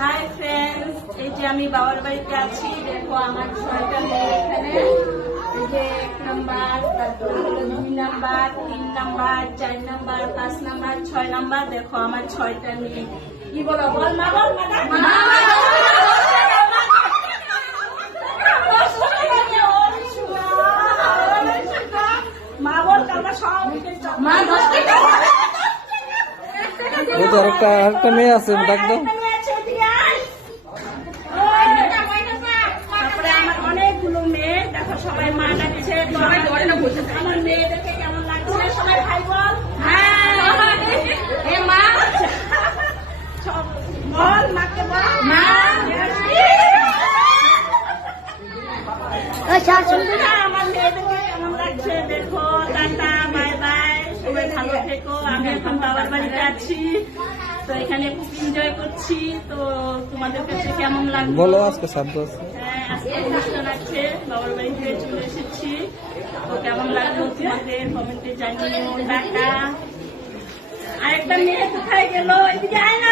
Hi friends, এই যে আমি বাবার বাড়িতে আছি। দেখো আমার 6টা মেয়ে এখানে। এই যে 1 নাম্বার, তারপর 2 number, 3 number, 4 number, 5 number, 6 number. দেখো আমার 6টা মেয়ে। কি বলো? বল মা, বল মা। মা বল কালকে সব মা 10 টাকা। ওই তো আরেকটা মেয়ে আছে, ডাক দাও। তারপরে আমার অনেকগুলো মেয়ে, দেখো সবাই মা ডাকছে। আমার মেয়েদেরকে কেমন লাগছে? সবাই ভাই বল। মা বল, মাকে বল মা। আমার মেয়েদেরকে কেমন লাগছে দেখো। টাটা, বাই বাই, সবাই ভালো থেকো। আমি এখন বাবার বাড়িতে আছি, তো এখানে খুব এনজয় করছি। তো তোমাদের কাছে কেমন লাগবে বলো, আজকে সাধ্য আছে। হ্যাঁ, আজকে অনুষ্ঠান আছে, বাবার বাড়িতে চলে এসেছি। তো কেমন লাগলো তোমাদের কমেন্টে জানিও। টাটা। আরেকটা মেয়ে কোথায় গেল? এদিকে আয় না।